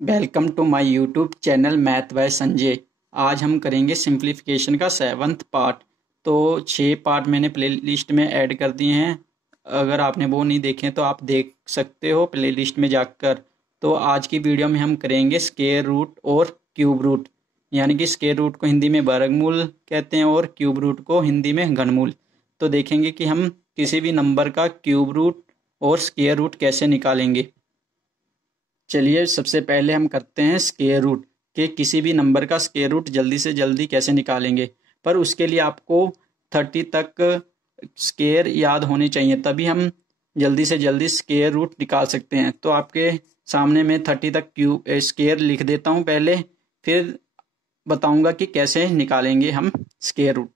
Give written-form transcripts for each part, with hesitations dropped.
Welcome to my YouTube channel math by Sanjay. आज हम करेंगे सिंप्लीफिकेशन का 7th पार्ट। तो 6 पार्ट मैंने प्लेलिस्ट में ऐड कर दिए हैं। अगर आपने वो नहीं देखे तो आप देख सकते हो प्लेलिस्ट में जाकर। तो आज की वीडियो में हम करेंगे स्क्वायर रूट और क्यूब रूट, यानी कि स्क्वायर रूट को हिंदी में वर्गमूल कहते हैं और क्यूब रूट को हिंदी में घनमूल। तो देखेंगे कि हम किसी भी नंबर का क्यूब रूट और स्क्वायर रूट कैसे निकालेंगे। चलिए सबसे पहले हम करते हैं स्क्वायर रूट के किसी भी नंबर का स्क्वायर रूट जल्दी से जल्दी कैसे निकालेंगे। पर उसके लिए आपको 30 तक स्क्वायर याद होने चाहिए, तभी हम जल्दी से जल्दी स्क्वायर रूट निकाल सकते हैं। तो आपके सामने मैं 30 तक स्क्वायर लिख देता हूँ पहले, फिर बताऊंगा कि कैसे निकालेंगे हम स्क्वायर रूट।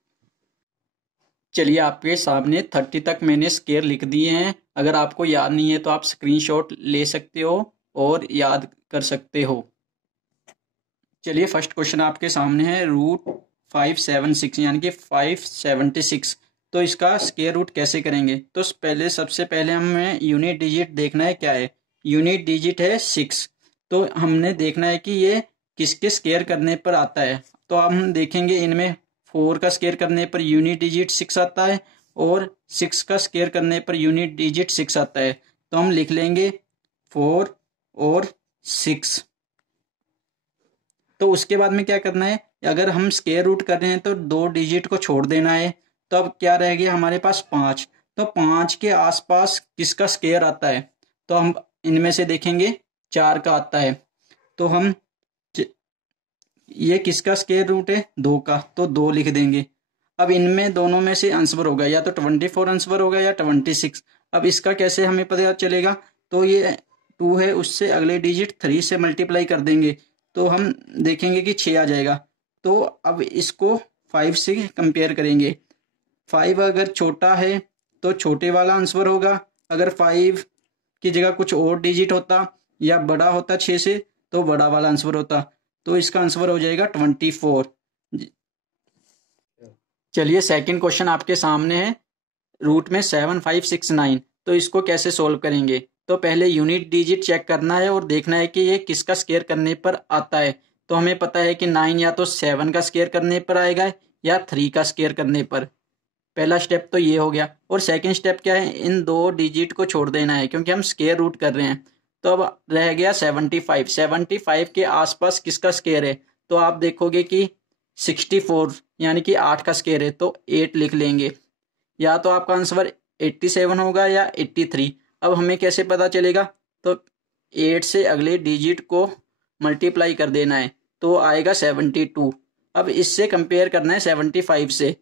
चलिए आपके सामने 30 तक मैंने स्क्वायर लिख दिए हैं। अगर आपको याद नहीं है तो आप स्क्रीनशॉट ले सकते हो और याद कर सकते हो। चलिए फर्स्ट क्वेश्चन आपके सामने है √576 यानी कि 576। तो इसका स्क्वायर रूट कैसे करेंगे। तो सबसे पहले हमें यूनिट डिजिट देखना है क्या है। यूनिट डिजिट है 6। तो हमने देखना है कि ये किसके स्क्वायर करने पर आता है। तो हम देखेंगे इनमें 4 का स्क्वायर करने पर यूनिट डिजिट 6 आता है और 6 का स्क्वायर करने पर यूनिट डिजिट 6 आता है। तो हम लिख लेंगे 4 और 6। तो उसके बाद में क्या करना है, अगर हम स्क्वायर रूट कर रहे हैं तो 2 डिजिट को छोड़ देना है। तो अब क्या रह गया हमारे पास 5। तो 5 के आसपास किसका स्क्वायर आता है। तो हम इनमें से देखेंगे 4 का आता है। तो हम ये किसका स्क्वायर रूट है 2 का, तो 2 लिख देंगे। अब इनमें दोनों में से आंसर होगा, या तो 24 आंसर होगा या 26। अब इसका कैसे हमें पता चलेगा। तो ये 2 है, उससे अगले डिजिट 3 से मल्टीप्लाई कर देंगे तो हम देखेंगे कि 6 आ जाएगा। तो अब इसको 5 से कंपेयर करेंगे। 5 अगर छोटा है तो छोटे वाला आंसर होगा। अगर 5 की जगह कुछ और डिजिट होता या बड़ा होता 6 से तो बड़ा वाला आंसर होता। तो इसका आंसर हो जाएगा 24। चलिए सेकंड क्वेश्चन आपके सामने है रूट में 7569। तो इसको कैसे सोल्व करेंगे। तो पहले यूनिट डिजिट चेक करना है और देखना है कि ये किसका स्क्वायर करने पर आता है। तो हमें पता है कि 9 या तो 7 का स्क्वायर करने पर आएगा या 3 का स्क्वायर करने पर। पहला स्टेप तो ये हो गया। और सेकंड स्टेप क्या है, इन 2 डिजिट को छोड़ देना है क्योंकि हम स्क्वायर रूट कर रहे हैं। तो अब रह गया 75 के आसपास किसका स्क्वायर है। तो आप देखोगे कि 64 यानी कि 8 का स्क्वायर है, तो 8 लिख लेंगे। या तो आपका आंसर 87 होगा या 83। अब हमें कैसे पता चलेगा। तो 8 से अगले डिजिट को मल्टीप्लाई कर देना है तो आएगा 72। अब इससे कंपेयर करना है 75 से।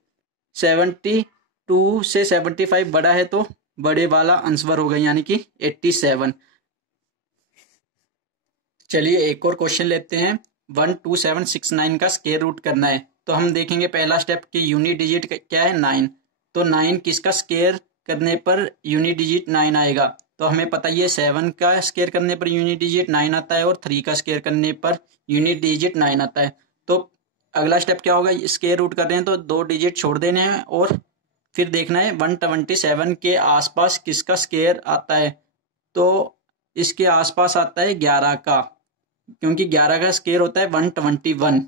72 से 75 बड़ा है तो बड़े वाला आंसर होगा यानी कि 87। चलिए एक और क्वेश्चन लेते हैं। 12769 का स्क्वायर रूट करना है। तो हम देखेंगे पहला स्टेप कि यूनिट डिजिट क्या है 9। तो 9 किसका स्क्वायर करने पर यूनिट डिजिट 9 आएगा। तो हमें पता ही है 7 का स्क्वायर करने पर यूनिट डिजिट 9 आता है और 3 का स्क्वायर करने पर यूनिट डिजिट 9 आता है। तो अगला स्टेप क्या होगा, स्क्वायर रूट कर रहे हैं तो 2 डिजिट छोड़ देने हैं और फिर देखना है 127 के आसपास किसका स्क्वायर आता है। तो इसके आसपास आता है 11 का, क्योंकि 11 का स्क्वायर होता है 121।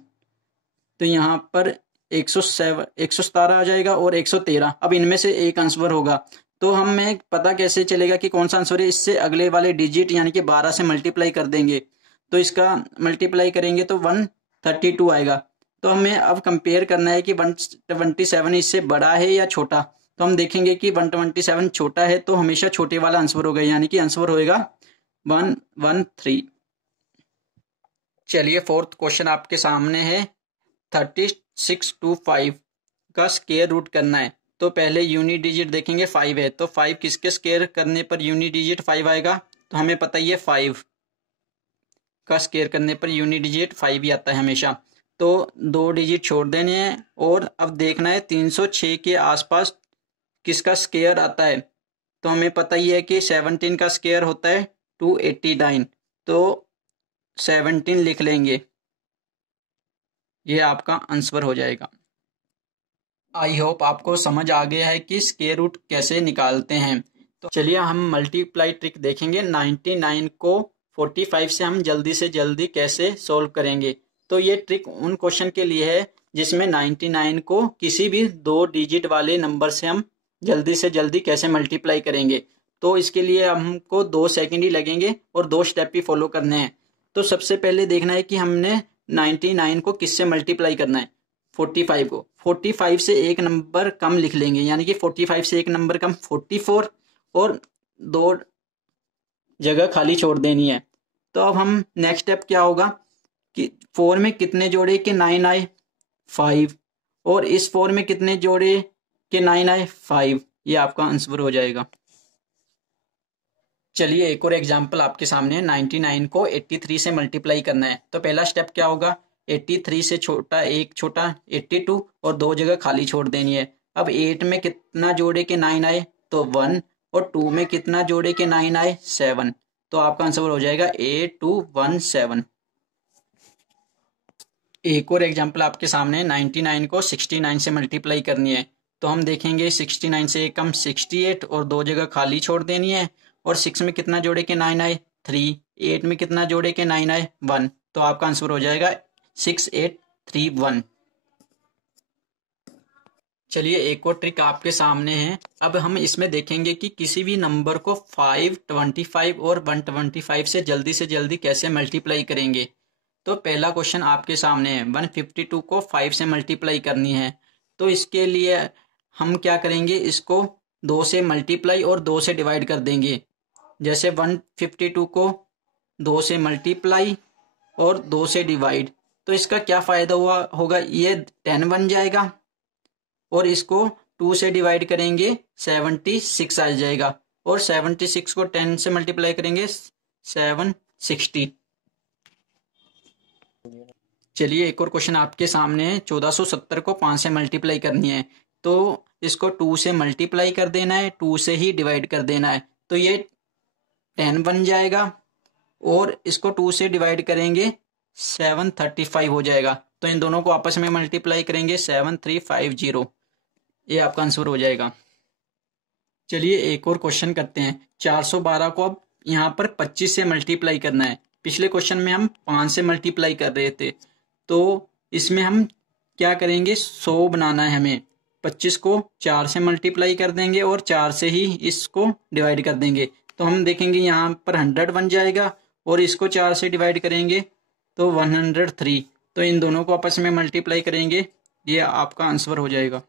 तो यहाँ पर 117 आ जाएगा और 113। अब इनमें से एक आंसर होगा। तो हमें पता कैसे चलेगा कि कौन सा आंसर है। इससे अगले वाले डिजिट यानी कि 12 से मल्टीप्लाई कर देंगे। तो इसका मल्टीप्लाई करेंगे तो 132 आएगा। तो हमें अब कंपेयर करना है कि 127 इससे बड़ा है या छोटा। तो हम देखेंगे कि 127 छोटा है तो हमेशा छोटे वाला आंसर होगा, यानी कि आंसर होएगा 113। चलिए फोर्थ क्वेश्चन आपके सामने है 3625 का स्क्वायर रूट करना है। तो पहले यूनिट डिजिट देखेंगे 5 है, तो 5 किसके स्क्वायर करने पर यूनिट डिजिट 5 आएगा। तो हमें पता ही है 5 का स्क्वायर करने पर यूनिट डिजिट 5 ही आता है हमेशा। तो 2 डिजिट छोड़ देने हैं और अब देखना है 306 के आसपास किसका स्क्वायर आता है। तो हमें पता ही है कि 17 का स्क्वायर होता है 289। तो 17 लिख लेंगे, ये आपका आंसर हो जाएगा। आई होप आपको समझ आ गया है कि स्क्वायर रूट कैसे निकालते हैं। तो चलिए हम मल्टीप्लाई ट्रिक देखेंगे। 99 को 45 से हम जल्दी से जल्दी कैसे सोल्व करेंगे। तो ये ट्रिक उन क्वेश्चन के लिए है जिसमें 99 को किसी भी 2 डिजिट वाले नंबर से हम जल्दी से जल्दी कैसे मल्टीप्लाई करेंगे। तो इसके लिए हमको 2 सेकंड ही लगेंगे और 2 स्टेप ही फॉलो करने हैं। तो सबसे पहले देखना है कि हमने 99 को किससे मल्टीप्लाई करना है, 45 को। 45 से एक नंबर कम लिख लेंगे, यानी कि 45 से एक नंबर कम 44 और 2 जगह खाली छोड़ देनी है। तो अब हम नेक्स्ट स्टेप क्या होगा कि 4 में कितने जोड़े के 9 आए, 5, और इस 4 में कितने जोड़े के 9 आए, 5। ये आपका आंसर हो जाएगा। चलिए एक और एग्जांपल आपके सामने है। 99 को 83 से मल्टीप्लाई करना है। तो पहला स्टेप क्या होगा, 83 से छोटा एक छोटा 82 और 2 जगह खाली छोड़ देनी है। अब 8 में कितना जोड़े के 9 आए, तो 1, और 2 में कितना जोड़े के 9 आए, 7। तो आपका आंसर हो जाएगा 8217। एक और एग्जांपल आपके सामने, 99 को 69 से मल्टीप्लाई करनी है। तो हम देखेंगे 69 से एक कम 68 और 2 जगह खाली छोड़ देनी है। और 6 में कितना जोड़े के 9 आए, 3। 8 में कितना जोड़े के 9 आए, 1। तो आपका आंसर हो जाएगा 6831। चलिए एक और ट्रिक आपके सामने है। अब हम इसमें देखेंगे कि किसी भी नंबर को 5, 25 और 125 से जल्दी कैसे मल्टीप्लाई करेंगे। तो पहला क्वेश्चन आपके सामने है, 152 को 5 से मल्टीप्लाई करनी है। तो इसके लिए हम क्या करेंगे, इसको 2 से मल्टीप्लाई और 2 से डिवाइड कर देंगे। जैसे 152 को 2 से मल्टीप्लाई और 2 से डिवाइड, तो इसका क्या फायदा होगा, ये 10 बन जाएगा। और इसको 2 से डिवाइड करेंगे 76 आ जाएगा। और 76 को 10 से मल्टीप्लाई करेंगे 760। चलिए एक और क्वेश्चन आपके सामने है, 1470 को 5 से मल्टीप्लाई करनी है। तो इसको 2 से मल्टीप्लाई कर देना है, 2 से ही डिवाइड कर देना है। तो ये 10 बन जाएगा। और इसको 2 से डिवाइड करेंगे 735 हो जाएगा। तो इन दोनों को आपस में मल्टीप्लाई करेंगे 7350। ये आपका आंसर हो जाएगा। चलिए एक और क्वेश्चन करते हैं। 412 को अब यहाँ पर 25 से मल्टीप्लाई करना है। पिछले क्वेश्चन में हम 5 से मल्टीप्लाई कर रहे थे, तो इसमें हम क्या करेंगे, 100 बनाना है हमें। 25 को 4 से मल्टीप्लाई कर देंगे और 4 से ही इसको डिवाइड कर देंगे। तो हम देखेंगे यहाँ पर 100 बन जाएगा। और इसको 4 से डिवाइड करेंगे तो 103। तो इन दोनों को आपस में मल्टीप्लाई करेंगे, ये आपका आंसर हो जाएगा।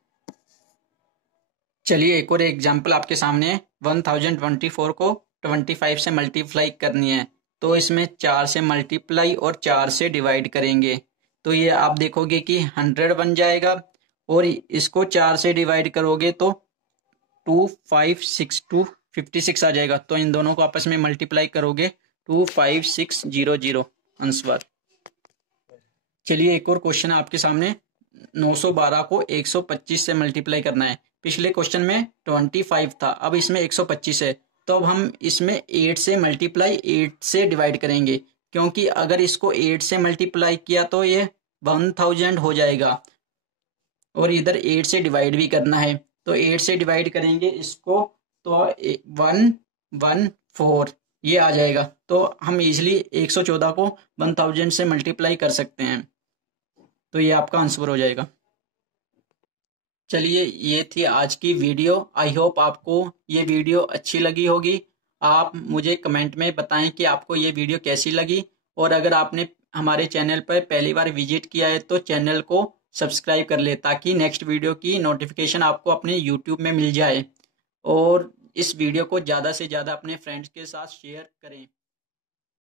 चलिए एक और एग्जाम्पल आपके सामने है। 1024 को 25 से मल्टीप्लाई करनी है। तो इसमें 4 से मल्टीप्लाई और 4 से डिवाइड करेंगे। तो ये आप देखोगे कि 100 बन जाएगा। और इसको 4 से डिवाइड करोगे तो 256 आ जाएगा। तो इन दोनों को आपस में मल्टीप्लाई करोगे 25600 आंसर। चलिए एक और क्वेश्चन आपके सामने, 912 को 125 से मल्टीप्लाई करना है। पिछले क्वेश्चन में 25 था, अब इसमें 125 है। तो अब हम इसमें 8 से मल्टीप्लाई 8 से डिवाइड करेंगे, क्योंकि अगर इसको 8 से मल्टीप्लाई किया तो ये 1000 हो जाएगा। और इधर 8 से डिवाइड भी करना है, तो 8 से डिवाइड करेंगे इसको तो 114 ये आ जाएगा। तो हम इजिली 114 को 1000 से मल्टीप्लाई कर सकते हैं। तो ये आपका आंसर हो जाएगा। चलिए ये थी आज की वीडियो। आई होप आपको ये वीडियो अच्छी लगी होगी। आप मुझे कमेंट में बताएं कि आपको ये वीडियो कैसी लगी। और अगर आपने हमारे चैनल पर पहली बार विजिट किया है तो चैनल को सब्सक्राइब कर ले, ताकि नेक्स्ट वीडियो की नोटिफिकेशन आपको अपने यूट्यूब में मिल जाए। और इस वीडियो को ज़्यादा से ज़्यादा अपने फ्रेंड्स के साथ शेयर करें।